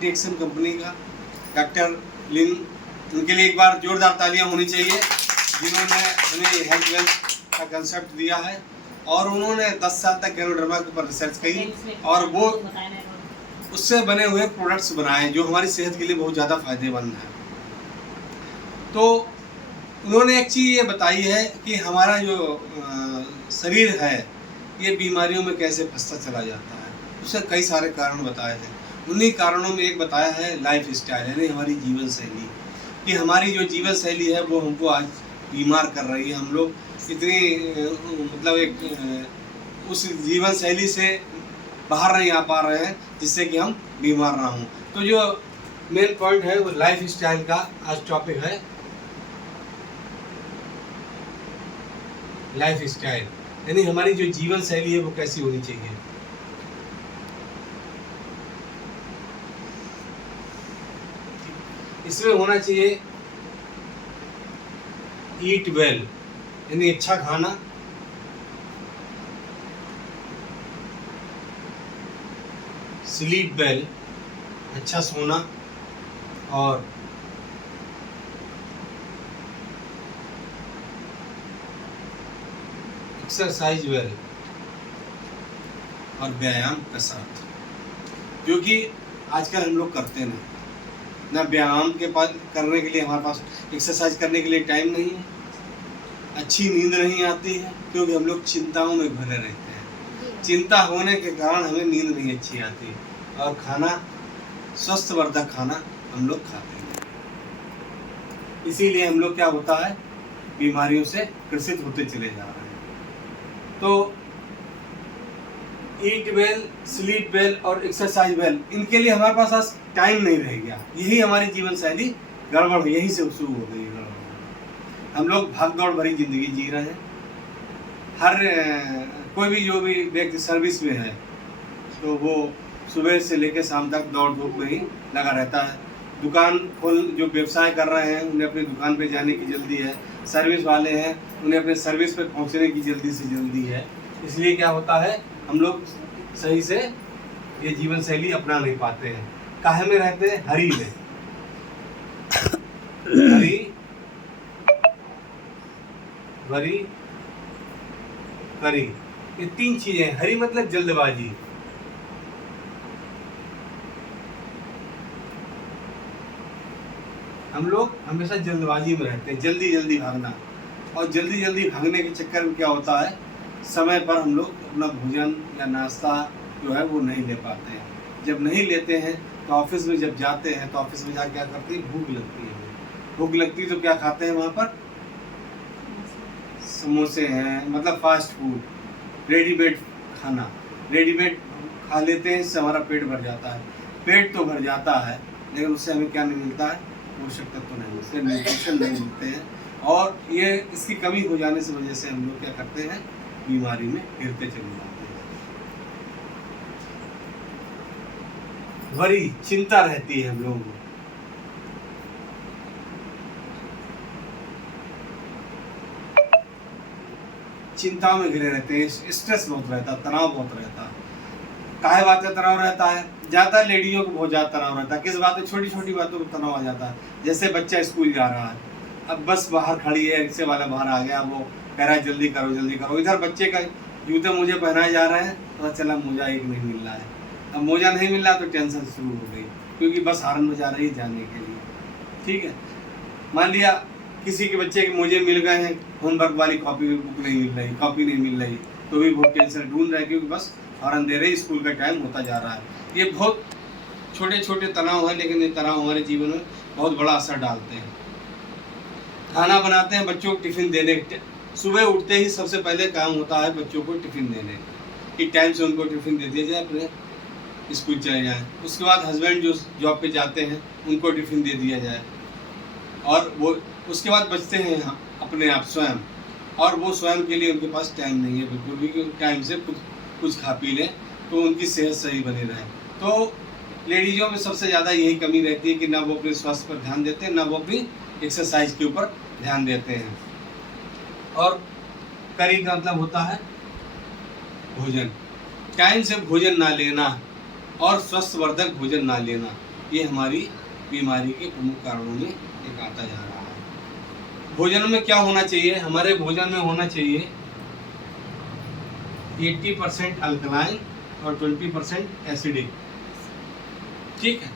DXN company का doctor लिन, उनके लिए एक बार जोरदार तालियां होनी चाहिए, जिन्होंने हमें हेल्थ वेल्थ का कंसेप्ट दिया है। और उन्होंने 10 साल तक गैनोडर्मा के ऊपर रिसर्च की और वो उससे बने हुए प्रोडक्ट्स बनाए जो हमारी सेहत के लिए बहुत ज़्यादा फायदेमंद है। तो उन्होंने एक चीज़ ये बताई है कि हमारा जो शरीर है ये बीमारियों में कैसे फंसता चला जाता है। उससे कई सारे कारण बताए हैं। उन्हीं कारणों में एक बताया है लाइफ स्टाइल, यानी हमारी जीवन शैली, कि हमारी जो जीवन शैली है वो हमको आज बीमार कर रही है। हम लोग इतनी मतलब एक उस जीवन शैली से बाहर नहीं आ पा रहे हैं जिससे कि हम बीमार ना हों। तो जो मेन पॉइंट है वो लाइफ स्टाइल का आज टॉपिक है, लाइफ स्टाइल, यानी हमारी जो जीवन शैली है वो कैसी होनी चाहिए। इसमें होना चाहिए ईट वेल, यानी अच्छा खाना, स्लीप वेल, अच्छा सोना, और एक्सरसाइज वेल और व्यायाम कसरत, जो कि आजकल हम लोग करते नहीं। ना व्यायाम के पास करने के लिए हमारे पास एक्सरसाइज करने के लिए टाइम नहीं है, अच्छी नींद नहीं आती है क्योंकि हम लोग चिंताओं में भरे रहते हैं। चिंता होने के कारण हमें नींद नहीं अच्छी आती, और खाना स्वस्थवर्धक खाना हम लोग खाते हैं। इसीलिए हम लोग क्या होता है, बीमारियों से ग्रसित होते चले जा रहे हैं। तो ईट वेल, स्लीप वेल और एक्सरसाइज वेल, इनके लिए हमारे पास आज टाइम नहीं रह गया। यही हमारी जीवन शैली गड़बड़, यहीं से शुरू हो गई गड़बड़। हम लोग भाग दौड़ भरी जिंदगी जी रहे हैं। हर कोई भी जो भी व्यक्ति सर्विस में है तो वो सुबह से लेकर शाम तक दौड़ धूप में ही लगा रहता है। दुकान खोल जो व्यवसाय कर रहे हैं उन्हें अपनी दुकान पे जाने की जल्दी है। सर्विस वाले हैं उन्हें अपने सर्विस पे पहुंचने की जल्दी से जल्दी है। इसलिए क्या होता है, हम लोग सही से ये जीवन शैली अपना नहीं पाते हैं। काहे में रहते हैं, हरी में। हरी वरी करी, ये 3 चीजें। हरी मतलब जल्दबाजी, हम लोग हमेशा जल्दबाजी में रहते हैं, जल्दी जल्दी भागना। और जल्दी जल्दी भागने के चक्कर में क्या होता है, समय पर हम लोग अपना भोजन या नाश्ता जो है वो नहीं ले पाते हैं। जब नहीं लेते हैं तो ऑफिस में जब जाते हैं तो ऑफिस में जाकर क्या करते हैं, भूख लगती है। भूख लगती है तो क्या खाते हैं वहाँ पर, समोसे हैं, मतलब फास्ट फूड, रेडीमेड खाना, रेडीमेड खा लेते हैं। इससे हमारा पेट भर जाता है। पेट तो भर जाता है लेकिन उससे हमें क्या नहीं मिलता है, पोषक तत्व तो नहीं मिलते, न्यूट्रिशन नहीं मिलते हैं। और ये इसकी कमी हो जाने से वजह से हम लोग क्या करते हैं, बीमारी में गिरते चले जाते हैं। वरी, चिंता रहती है हम लोगों को। चिंताओं में घिरे रहते हैं, स्ट्रेस बहुत रहता है, तनाव बहुत रहता है। काहे बात का तनाव रहता है, ज़्यादा लेडीज़ों को बहुत ज़्यादा तनाव रहता है। किस बात में, छोटी छोटी बातों पर तनाव आ जाता है। जैसे बच्चा स्कूल जा रहा है, अब बस बाहर खड़ी है, रिक्शे वाला बाहर आ गया, वो कह रहा है जल्दी करो जल्दी करो। इधर बच्चे का जूते मुझे पहनाए जा रहे हैं, पता चला मोजा एक नहीं मिल रहा है। अब मोजा नहीं मिल रहा तो टेंशन शुरू हो गई, क्योंकि बस हारन बजा रही है जाने के लिए। ठीक है, मान लिया किसी के बच्चे के मोजे मिल गए हैं, होमवर्क वाली कॉपी बुक नहीं मिल रही, कॉपी नहीं मिल रही, तो भी बहुत टेंशन ढूंढ रहे हैं, क्योंकि बस हॉर्न दे रहे, स्कूल का टाइम होता जा रहा है। ये बहुत छोटे छोटे तनाव हैं, लेकिन ये तनाव हमारे जीवन में बहुत बड़ा असर डालते हैं। खाना बनाते हैं, बच्चों को टिफिन देने, सुबह उठते ही सबसे पहले काम होता है बच्चों को टिफिन देने कि टाइम से उनको टिफिन दे दिया जाए, अपने स्कूल चले जाएँ। उसके बाद हस्बैंड जो जॉब पे जाते हैं उनको टिफिन दे दिया जाए, और वो उसके बाद बचते हैं अपने आप स्वयं, और वो स्वयं के लिए उनके पास टाइम नहीं है बिल्कुल भी, क्योंकि टाइम से कुछ खा पी लें तो उनकी सेहत सही बनी रहे। तो लेडीज़ों में सबसे ज़्यादा यही कमी रहती है कि ना वो अपने स्वास्थ्य पर ध्यान देते हैं, ना वो अपनी एक्सरसाइज के ऊपर ध्यान देते हैं। और करी का मतलब होता है भोजन, टाइम से भोजन ना लेना और स्वस्थवर्धक भोजन ना लेना, ये हमारी बीमारी के प्रमुख कारणों में एक आता जा रहा है। भोजन में क्या होना चाहिए? हमारे भोजन में होना चाहिए 80% अल्कलाइन और 20% एसिडिक। ठीक है,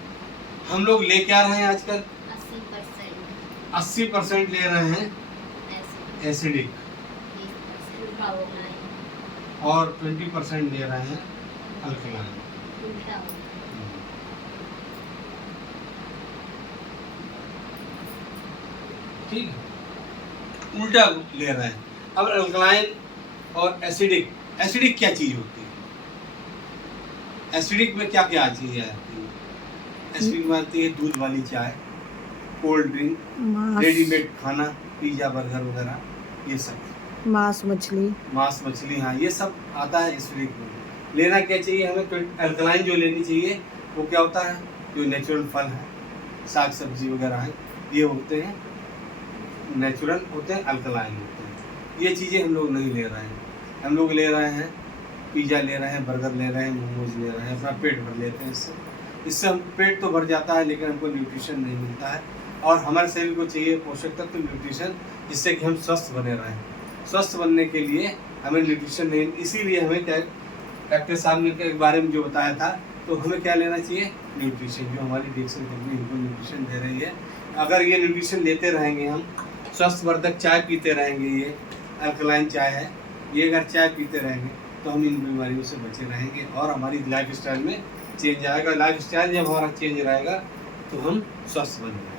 हम लोग ले क्या रहे हैं आजकल? 80% ले रहे हैं एसिडिक और 20% ले रहे हैं अल्कलाइन। ठीक है, उल्टा ले रहे हैं। अब अल्कलाइन और एसिडिक, एसिडिक क्या चीज होती है? एसिडिक में क्या क्या चीजें आती है? एसिडिक में आती है दूध वाली चाय, कोल्ड ड्रिंक, रेडीमेड खाना, पिज्जा बर्गर वगैरह, ये सब, मांस मछली, हाँ ये सब आता है एसिडिक में। लेना क्या चाहिए हमें? अल्कलाइन जो लेनी चाहिए वो क्या होता है? जो नेचुरल फल है, साग सब्जी वगैरह है, ये होते हैं नेचुरल, होते हैं अल्कलाइन होते हैं। ये चीज़ें हम लोग नहीं ले रहे हैं। हम लोग ले रहे हैं पिज़्ज़ा ले रहे हैं, बर्गर ले रहे हैं, मोमोज ले रहे हैं, अपना पेट भर लेते हैं। इससे हम पेट तो भर जाता है लेकिन हमको न्यूट्रिशन नहीं मिलता है। और हमारे शरीर को चाहिए पोषक तत्व, न्यूट्रिशन, जिससे कि हम स्वस्थ बने रहें। स्वस्थ बनने के लिए हमें न्यूट्रिशन नहीं, इसीलिए हमें क्या डॉक्टर साहब ने के बारे में जो बताया था, तो हमें क्या लेना चाहिए? न्यूट्रिशन। जो हमारी डिक्सन कंपनी हमको न्यूट्रिशन दे रही है, अगर ये न्यूट्रिशन लेते रहेंगे, हम स्वास्थ्यवर्धक चाय पीते रहेंगे, ये अल्कलाइन चाय है, ये अगर चाय पीते रहेंगे तो हम इन बीमारियों से बचे रहेंगे और हमारी लाइफ स्टाइल में चेंज आएगा। लाइफ स्टाइल जब हमारा चेंज रहेगा तो हम स्वस्थ बनेंगे।